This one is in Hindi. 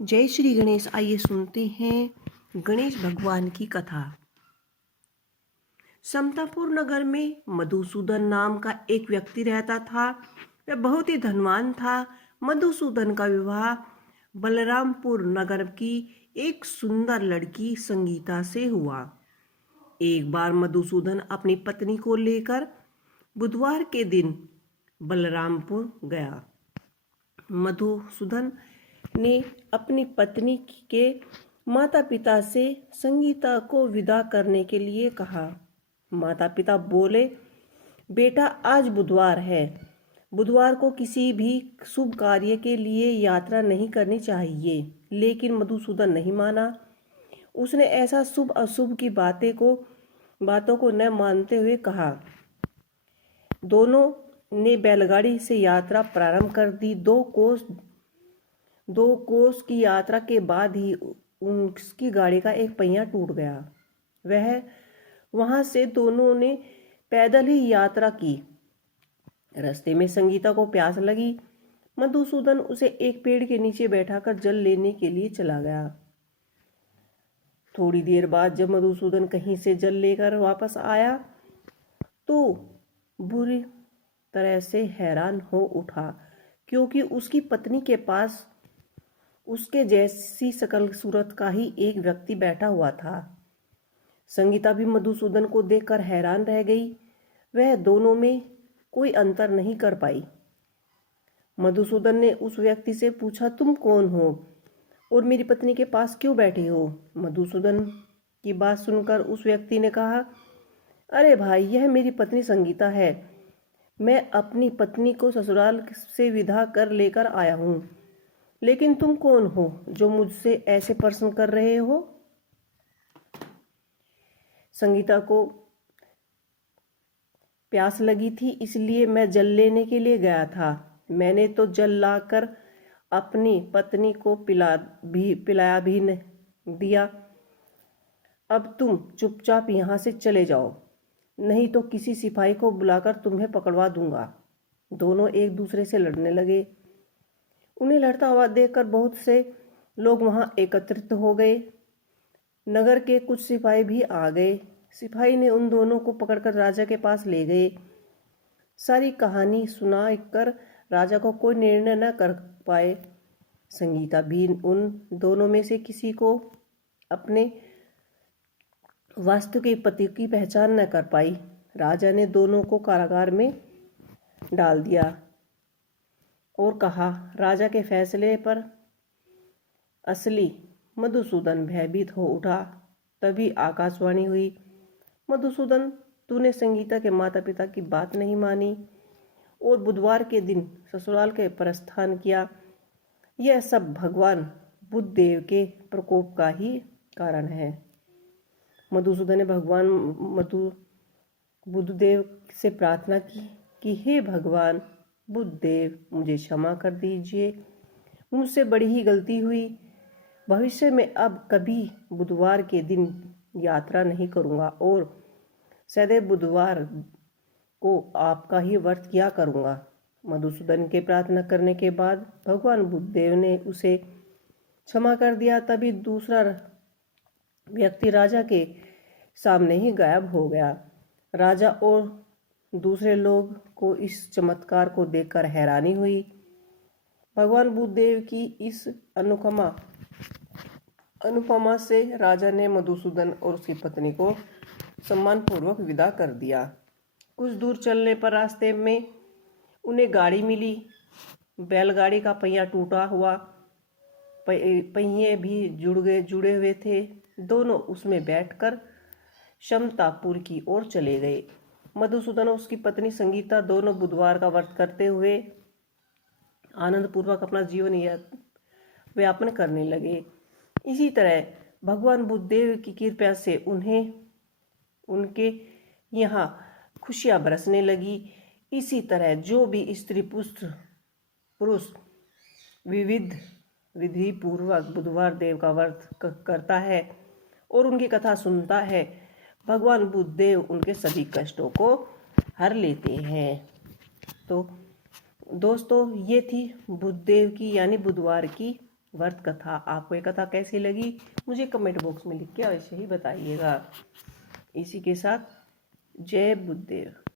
जय श्री गणेश। आइए सुनते हैं गणेश भगवान की कथा। समतापुर नगर में मधुसूदन नाम का एक व्यक्ति रहता था। वह बहुत ही धनवान था। मधुसूदन का विवाह बलरामपुर नगर की एक सुंदर लड़की संगीता से हुआ। एक बार मधुसूदन अपनी पत्नी को लेकर बुधवार के दिन बलरामपुर गया। मधुसूदन ने अपनी पत्नी के माता पिता से संगीता को विदा करने के लिए कहा। माता पिता बोले, बेटा आज बुधवार है, बुधवार को किसी भी शुभ कार्य के लिए यात्रा नहीं करनी चाहिए। लेकिन मधुसूदन नहीं माना। उसने ऐसा शुभ अशुभ की बातों को न मानते हुए कहा। दोनों ने बैलगाड़ी से यात्रा प्रारंभ कर दी। दो कोस की यात्रा के बाद ही उसकी गाड़ी का एक पहिया टूट गया। वहां से दोनों ने पैदल ही यात्रा की। रास्ते में संगीता को प्यास लगी। मधुसूदन उसे एक पेड़ के नीचे बैठाकर जल लेने के लिए चला गया। थोड़ी देर बाद जब मधुसूदन कहीं से जल लेकर वापस आया तो बुरी तरह से हैरान हो उठा, क्योंकि उसकी पत्नी के पास उसके जैसी शकल सूरत का ही एक व्यक्ति बैठा हुआ था। संगीता भी मधुसूदन को देखकर हैरान रह गई। वह दोनों में कोई अंतर नहीं कर पाई। मधुसूदन ने उस व्यक्ति से पूछा, तुम कौन हो और मेरी पत्नी के पास क्यों बैठे हो? मधुसूदन की बात सुनकर उस व्यक्ति ने कहा, अरे भाई, यह मेरी पत्नी संगीता है। मैं अपनी पत्नी को ससुराल से विदा कर लेकर आया हूँ। लेकिन तुम कौन हो जो मुझसे ऐसे प्रश्न कर रहे हो? संगीता को प्यास लगी थी, इसलिए मैं जल लेने के लिए गया था। मैंने तो जल लाकर अपनी पत्नी को पिलाया भी नहीं दिया। अब तुम चुपचाप यहाँ से चले जाओ, नहीं तो किसी सिपाही को बुलाकर तुम्हें पकड़वा दूंगा। दोनों एक दूसरे से लड़ने लगे। उन्हें लड़ता हुआ देखकर बहुत से लोग वहां एकत्रित हो गए। नगर के कुछ सिपाही भी आ गए। सिपाही ने उन दोनों को पकड़कर राजा के पास ले गए। सारी कहानी सुनाकर राजा को कोई निर्णय न कर पाए। संगीता भी उन दोनों में से किसी को अपने वास्तविक पति की पहचान न कर पाई। राजा ने दोनों को कारागार में डाल दिया और कहा, राजा के फैसले पर असली मधुसूदन भयभीत हो उठा। तभी आकाशवाणी हुई, मधुसूदन, तूने संगीता के माता पिता की बात नहीं मानी और बुधवार के दिन ससुराल के प्रस्थान किया। यह सब भगवान बुद्धदेव के प्रकोप का ही कारण है। मधुसूदन ने भगवान बुद्धदेव से प्रार्थना की कि हे भगवान बुद्धदेव, मुझे क्षमा कर दीजिए। मुझसे बड़ी ही गलती हुई। भविष्य में अब कभी बुधवार के दिन यात्रा नहीं करूंगा और सदैव बुधवार को आपका ही व्रत किया करूंगा। मधुसूदन के प्रार्थना करने के बाद भगवान बुद्धदेव ने उसे क्षमा कर दिया। तभी दूसरा व्यक्ति राजा के सामने ही गायब हो गया। राजा और दूसरे लोग को इस चमत्कार को देखकर हैरानी हुई। भगवान बुद्धदेव की इस अनुपमा से राजा ने मधुसूदन और उसकी पत्नी को सम्मानपूर्वक विदा कर दिया। कुछ दूर चलने पर रास्ते में उन्हें गाड़ी मिली। बैलगाड़ी का पहिया टूटा हुआ, पहिए भी जुड़े हुए थे। दोनों उसमें बैठकर समतापुर की ओर चले गए। मधुसूदन और उसकी पत्नी संगीता दोनों बुधवार का व्रत करते हुए आनंद पूर्वक अपना जीवन व्यापन करने लगे। इसी तरह भगवान बुद्धदेव की कृपा से उनके यहाँ खुशियाँ बरसने लगी। इसी तरह जो भी स्त्री पुरुष विधि पूर्वक बुधवार देव का व्रत करता है और उनकी कथा सुनता है, भगवान बुद्धदेव उनके सभी कष्टों को हर लेते हैं। तो दोस्तों, ये थी बुद्धदेव की यानी बुधवार की वर्त कथा। आपको ये कथा कैसी लगी मुझे कमेंट बॉक्स में लिख के अवश्य ही बताइएगा। इसी के साथ जय बुद्धदेव।